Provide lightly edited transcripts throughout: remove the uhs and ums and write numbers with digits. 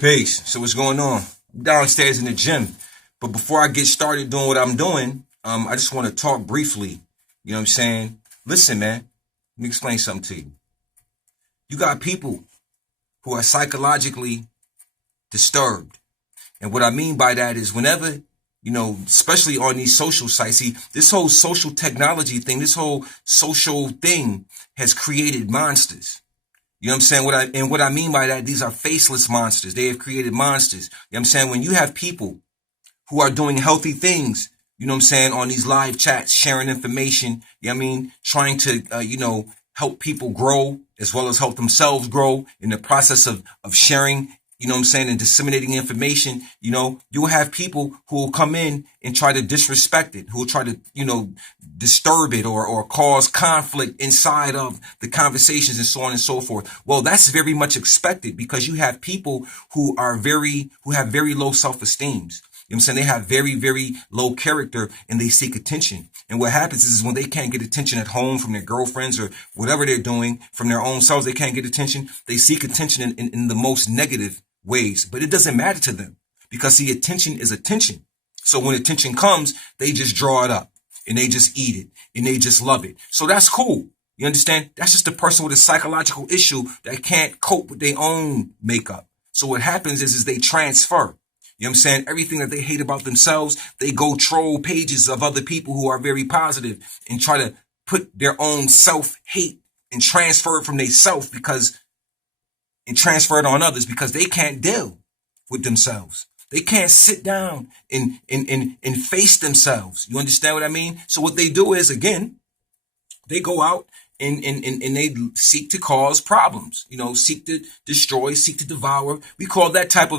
Peace. So what's going on? I'm downstairs in the gym. But before I get started doing what I'm doing, I just want to talk briefly. You know what I'm saying? Listen, man, let me explain something to you. You got people who are psychologically disturbed. And what I mean by that is whenever, especially on these social sites, see, this whole social technology thing, this whole social thing has created monsters. You know what I'm saying? What I mean by that, these are faceless monsters. They have created monsters. You know what I'm saying? When you have people who are doing healthy things, you know what I'm saying, on these live chats, sharing information, you know what I mean, trying to, help people grow as well as help themselves grow in the process of sharing, you know what I'm saying, and disseminating information. You'll have people who will come in and try to disrespect it, who will try to, disturb it or cause conflict inside of the conversations and so on and so forth. Well, that's very much expected because you have people who have very low self-esteem. You know what I'm saying? They have very, very low character and they seek attention. And what happens is when they can't get attention at home from their girlfriends or whatever they're doing from their own selves, they can't get attention. They seek attention in the most negative ways, but it doesn't matter to them because see, attention is attention. So when attention comes, they just draw it up and they just eat it and they just love it. So that's cool. You understand? That's just a person with a psychological issue that can't cope with their own makeup. So what happens is they transfer. You know what I'm saying? Everything that they hate about themselves, they go troll pages of other people who are very positive and try to put their own self-hate and transfer it from their self and transfer it on others because they can't deal with themselves. They can't sit down and face themselves. You understand what I mean? So what they do is, again, they go out and they seek to cause problems, seek to destroy, seek to devour. We call that type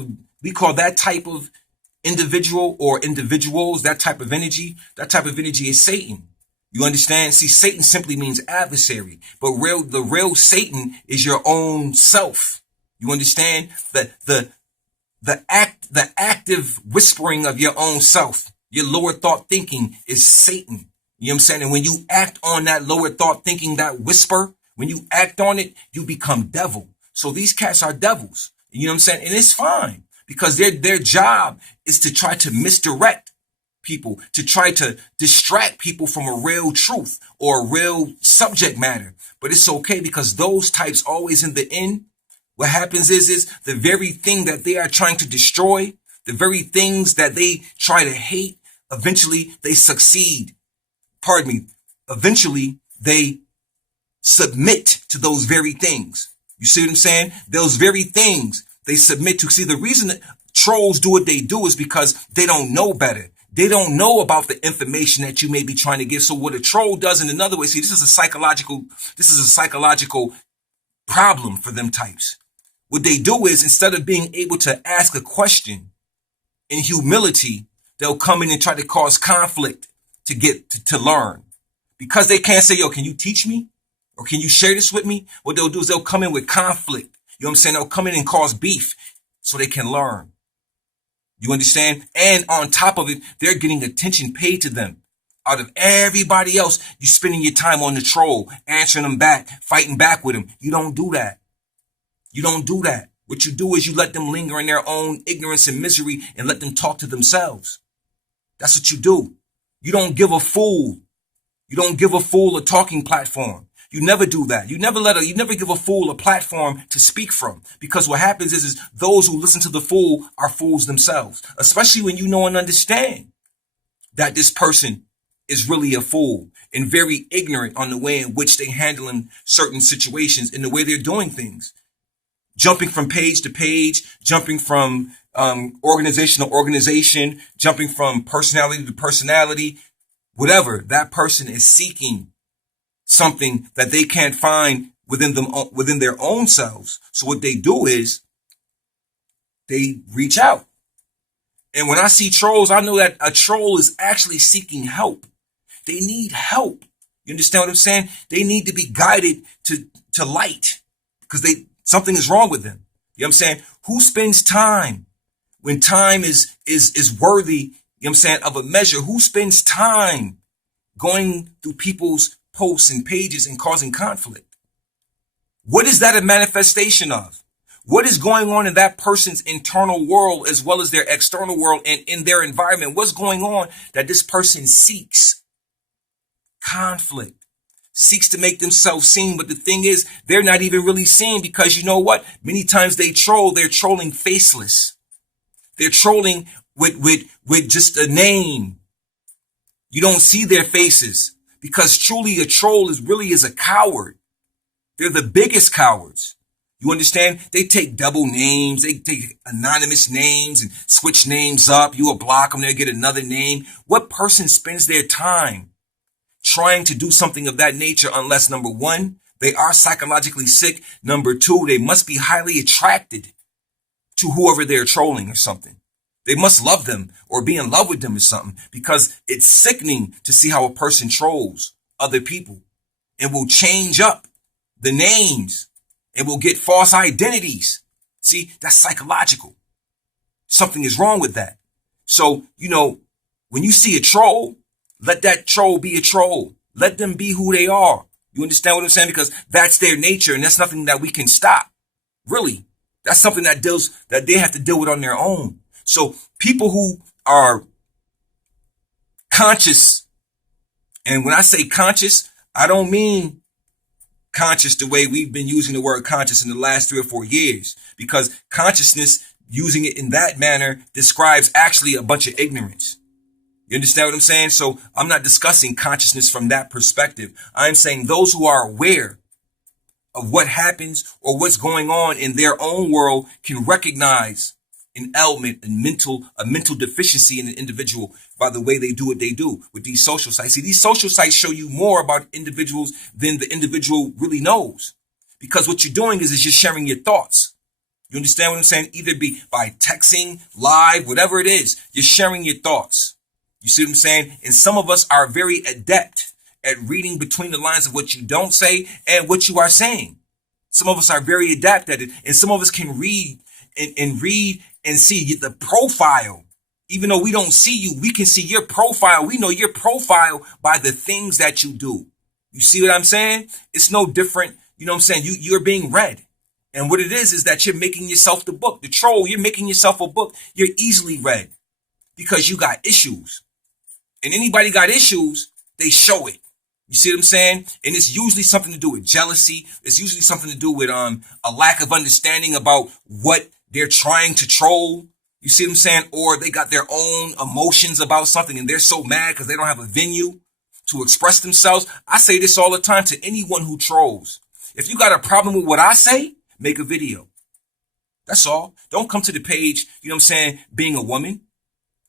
of individual or individuals, that type of energy is Satan. You understand? See, Satan simply means adversary, but the real Satan is your own self. You understand? The active whispering of your own self, your lower thought thinking is Satan. You know what I'm saying? And when you act on that lower thought thinking, that whisper, when you act on it, you become devil. So these cats are devils. You know what I'm saying? And it's fine because their job is to try to misdirect people, to try to distract people from a real truth or a real subject matter. But it's okay because those types always in the end, what happens is the very thing that they are trying to destroy, the very things that they try to hate, eventually they succeed. Eventually they submit to those very things. You see what I'm saying? Those very things they submit to. See, the reason that trolls do what they do is because they don't know better. They don't know about the information that you may be trying to give. So what a troll does in another way, see, this is a psychological problem for them types. What they do is instead of being able to ask a question in humility, they'll come in and try to cause conflict to get to learn. Because they can't say, yo, can you teach me? Or can you share this with me? What they'll do is they'll come in with conflict. You know what I'm saying? They'll come in and cause beef so they can learn. You understand? And on top of it, they're getting attention paid to them. Out of everybody else, you're spending your time on the troll, answering them back, fighting back with them. You don't do that. You don't do that. What you do is you let them linger in their own ignorance and misery and let them talk to themselves. That's what you do. You don't give a fool. You don't give a fool a talking platform. You never do that. You never give a fool a platform to speak from. Because what happens is those who listen to the fool are fools themselves. Especially when you know and understand that this person is really a fool and very ignorant on the way in which they're handling certain situations and the way they're doing things. Jumping from page to page, jumping from organization to organization, jumping from personality to personality, whatever. That person is seeking something that they can't find within their own selves. So what they do is they reach out. And when I see trolls, I know that a troll is actually seeking help. They need help. You understand what I'm saying? They need to be guided to light because something is wrong with them. You know what I'm saying? Who spends time when time is worthy, you know what I'm saying, of a measure? Who spends time going through people's posts and pages and causing conflict? What is that a manifestation of? What is going on in that person's internal world as well as their external world and in their environment? What's going on that this person seeks conflict, seeks to make themselves seen? But the thing is, they're not even really seen, because you know what? Many times they're trolling faceless. They're trolling with just a name. You don't see their faces, because truly a troll is a coward. They're the biggest cowards. You understand? They take double names. They take anonymous names and switch names up. You will block them. They'll get another name. What person spends their time trying to do something of that nature unless, number one, they are psychologically sick. Number two, they must be highly attracted to whoever they're trolling or something. They must love them or be in love with them or something, because it's sickening to see how a person trolls other people and will change up the names and will get false identities. See, that's psychological. Something is wrong with that. So, when you see a troll, let that troll be a troll. Let them be who they are. You understand what I'm saying? Because that's their nature, and that's nothing that we can stop. Really. That's something that they have to deal with on their own. So people who are conscious, and when I say conscious, I don't mean conscious the way we've been using the word conscious in the last 3 or 4 years, because consciousness, using it in that manner, describes actually a bunch of ignorance. You understand what I'm saying? So I'm not discussing consciousness from that perspective. I'm saying those who are aware of what happens or what's going on in their own world can recognize an element, a mental deficiency in an individual by the way they do what they do with these social sites. See, these social sites show you more about individuals than the individual really knows, because what you're doing is just sharing your thoughts. You understand what I'm saying? Either be by texting, live, whatever it is, you're sharing your thoughts. You see what I'm saying? And some of us are very adept at reading between the lines of what you don't say and what you are saying. Some of us are very adept at it, and some of us can read and see the profile. Even though we don't see you, we can see your profile. We know your profile by the things that you do. You see what I'm saying? It's no different. You know what I'm saying? You're being read. And what it is that you're making yourself the book. The troll, you're making yourself a book. You're easily read because you got issues. And anybody got issues, they show it. You see what I'm saying? And it's usually something to do with jealousy. It's usually something to do with a lack of understanding about what they're trying to troll. You see what I'm saying? Or they got their own emotions about something and they're so mad because they don't have a venue to express themselves. I say this all the time to anyone who trolls. If you got a problem with what I say, make a video. That's all. Don't come to the page, you know what I'm saying, being a woman,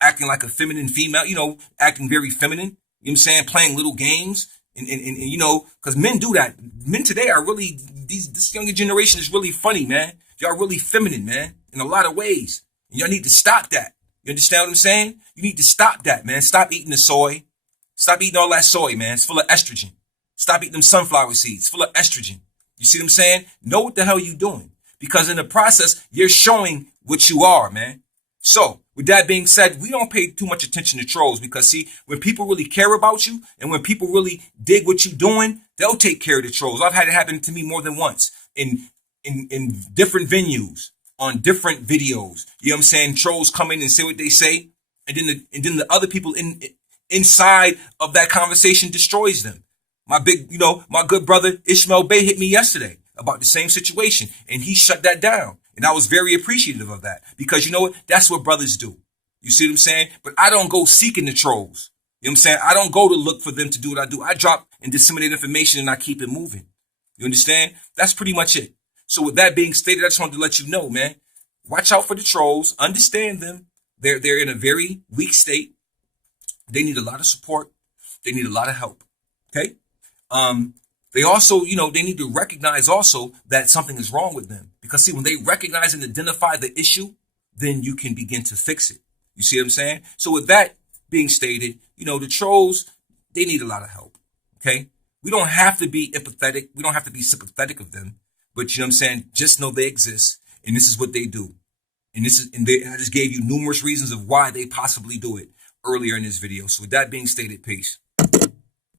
acting like a feminine female, acting very feminine, you know what I'm saying, playing little games. And because men do that. Men today are really, this younger generation is really funny, man. Y'all really feminine, man, in a lot of ways. And y'all need to stop that. You understand what I'm saying? You need to stop that, man. Stop eating the soy. Stop eating all that soy, man. It's full of estrogen. Stop eating them sunflower seeds. It's full of estrogen. You see what I'm saying? Know what the hell you're doing. Because in the process, you're showing what you are, man. So, with that being said, we don't pay too much attention to trolls because, see, when people really care about you and when people really dig what you're doing, they'll take care of the trolls. I've had it happen to me more than once in different venues, on different videos. You know what I'm saying? Trolls come in and say what they say, and then the other people inside of that conversation destroys them. My good brother Ishmael Bey hit me yesterday about the same situation, and he shut that down. And I was very appreciative of that because you know what? That's what brothers do. You see what I'm saying? But I don't go seeking the trolls. You know what I'm saying? I don't go to look for them to do what I do. I drop and disseminate information and I keep it moving. You understand? That's pretty much it. So with that being stated, I just wanted to let you know, man, watch out for the trolls. Understand them. They're in a very weak state. They need a lot of support. They need a lot of help. Okay? They also, they need to recognize also that something is wrong with them. Because see, when they recognize and identify the issue, then you can begin to fix it. You see what I'm saying? So with that being stated, the trolls, they need a lot of help. Okay? We don't have to be empathetic. We don't have to be sympathetic of them. But you know what I'm saying? Just know they exist. And this is what they do. And I just gave you numerous reasons of why they possibly do it earlier in this video. So with that being stated, peace.